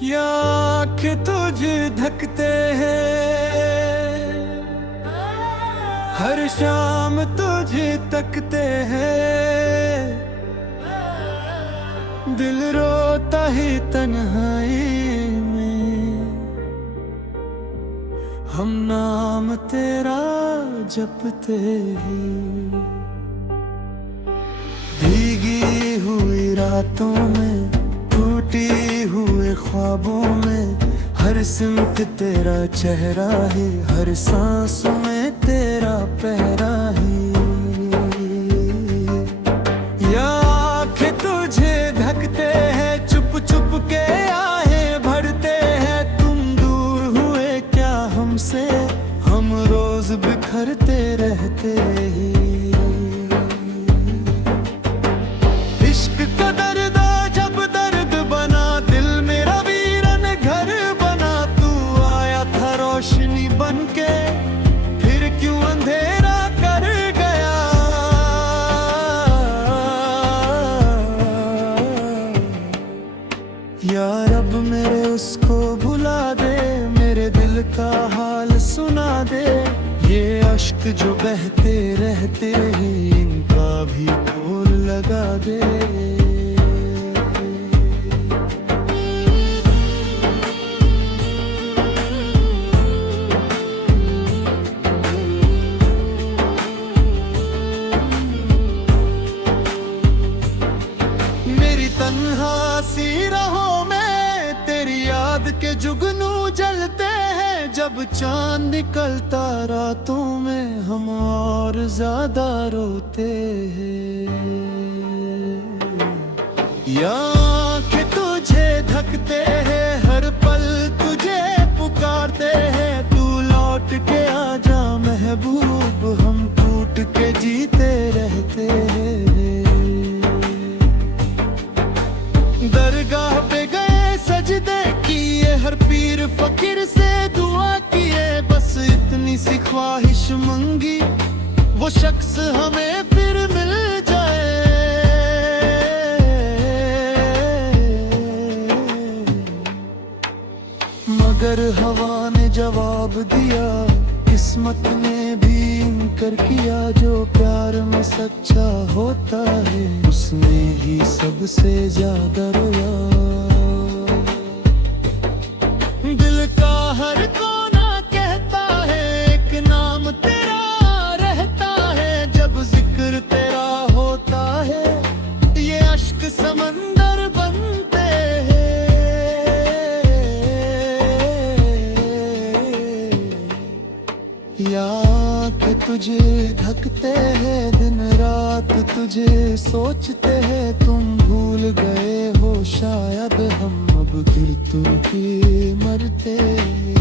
या आँखें तुझे ढकते हैं, हर शाम तुझे तकते हैं, दिल रोता ही तन्हाई में, हम नाम तेरा जपते हैं। भीगी हुई रातों में, टूटी हुए ख्वाबों में, हर सिमत तेरा चेहरा है, हर सांस में तेरा पहरा है। या आँखें तुझे ढकते हैं, चुप चुप के आहें भरते हैं, तुम दूर हुए क्या हमसे, हम रोज बिखरते रहते हैं। इश्क का दर्द जब दर्द बना, दिल मेरा वीरन घर बना, तू आया था रोशनी बनके, फिर क्यों अंधेरा कर गया। यार अब मेरे उसको भुला दे, मेरे दिल का हाल सुना दे, ये अश्क जो बहते रहते हैं, इनका भी तोल लगा दे। मेरी तन्हा सी राहों में तेरी याद के जुगनू जलते हैं, जब चांद निकलता रातों में हम और ज्यादा रोते हैं। या आँखें तुझे ढकते हैं, हर पल तुझे पुकारते हैं, तू लौट के आजा महबूब, हम टूट के जीते रहते हैं। दरगाह पे गए सजदे किए, हर पीर फकीर से दुआ किए, बस इतनी सी ख्वाहिश मंगी, वो शख्स हमें फिर मिल जाए। मगर हवा ने जवाब दिया, किस्मत ने भी इनकार किया, जो प्यार में सच्चा होता है, उसने ही सबसे ज्यादा रोया। दिल का हर कोना कहता है, एक नाम तेरा रहता है, जब जिक्र तेरा होता है, ये अश्क समंदर बनते हैं। या कि तुझे ढकते हैं, दिन रात तुझे सोचते हैं, तुम भूल गए हो शायद, हम अब फिर तुम ही मरते हैं।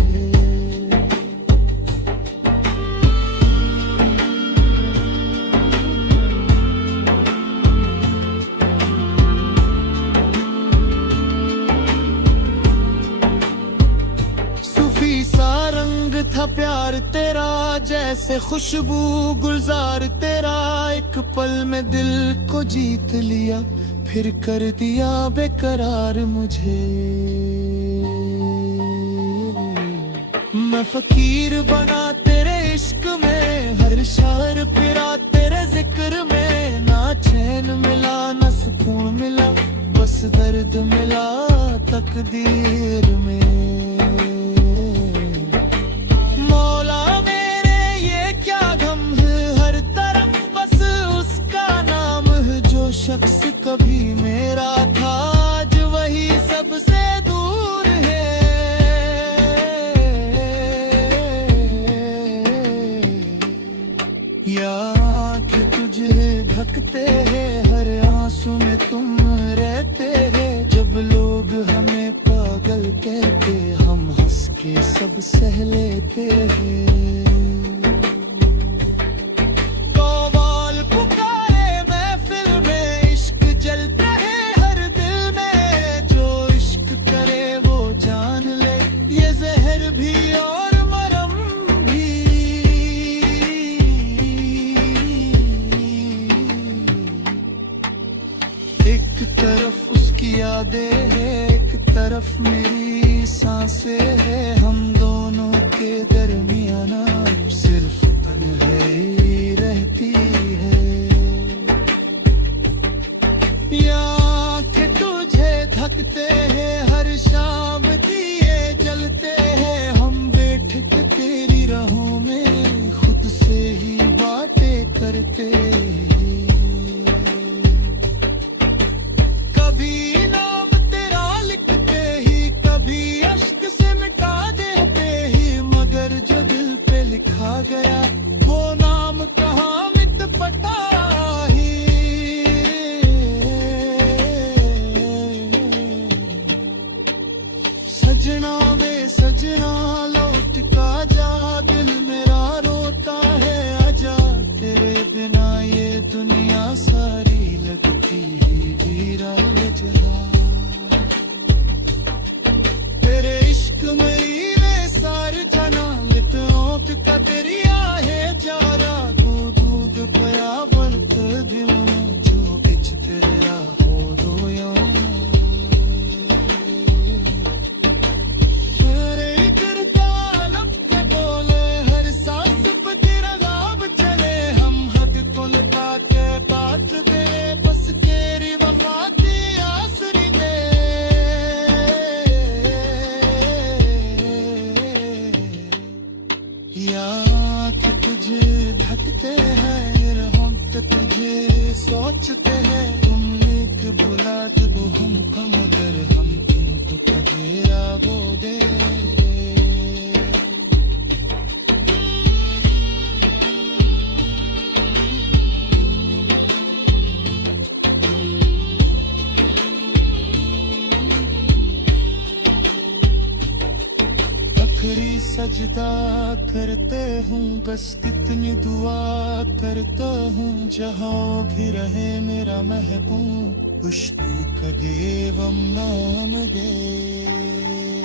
सूफी सा रंग था प्यार तेरा, जैसे खुशबू गुलजार तेरा, एक पल में दिल को जीत लिया, फिर कर दिया बेकरार मुझे। मैं फकीर बना तेरे इश्क में, हर शायर फिरा तेरे जिक्र में, ना चैन मिला ना सुकून मिला, बस दर्द मिला तकदीर में। मौला मेरे ये क्या गम है, हर तरफ बस उसका नाम है, जो शख्स कभी मेरा था, आज वही सबसे दूर है। या आँखें तुझे ढकते हैं, हर आंसू में तुम रहते हैं, जब लोग हमें पागल कहते, हम हंस के सब सह लेते हैं। कव्वाल पुकारे महफिल में, इश्क जलता है हर दिल में, जो इश्क करे वो जान ले, ये जहर भी और यादें है, एक तरफ मेरी सांसें है, हम दोनों के दरमियान अब सिर्फ तन्हाई रहती है। या आंखें तुझे थकते हैं, हर शाम दिए जलते हैं, हम बैठ के तेरी राहों में खुद से ही बातें करते हैं। कभी नाम तेरा लिखते ही, कभी अश्क से मिटा देते ही, मगर जो दिल पे लिखा गया वो नाम कहाँ मिट पता ही। सजना वे सजना लौट का जा, दिल मेरा रोता है आजा, तेरे बिना ये दुनिया सारी लगती ही वीरान जहाँ। तेरे इश्क मेरी वे सार जना, लितों का तेरी आहे जारा, दूध पया वर्त दिल में जो बिच तेरा हो दो यार। तेरे करता लब के बोले, हर सांस पे तेरा लाभ चले, हम हद को लगा के बात दे, बस तेरी वफा की आसरी ले। या कि तुझे ढकते हैं, हम तो तुझे सोचते हैं, तुम लिख बुला दो हमको, मगर हम तुमको कदेरा वो दे। आखिरी सजदा करते हूँ, बस कितनी दुआ करता हूँ, जहाँ भी रहे मेरा महबूब, खुशबू का गेवम नाम दे।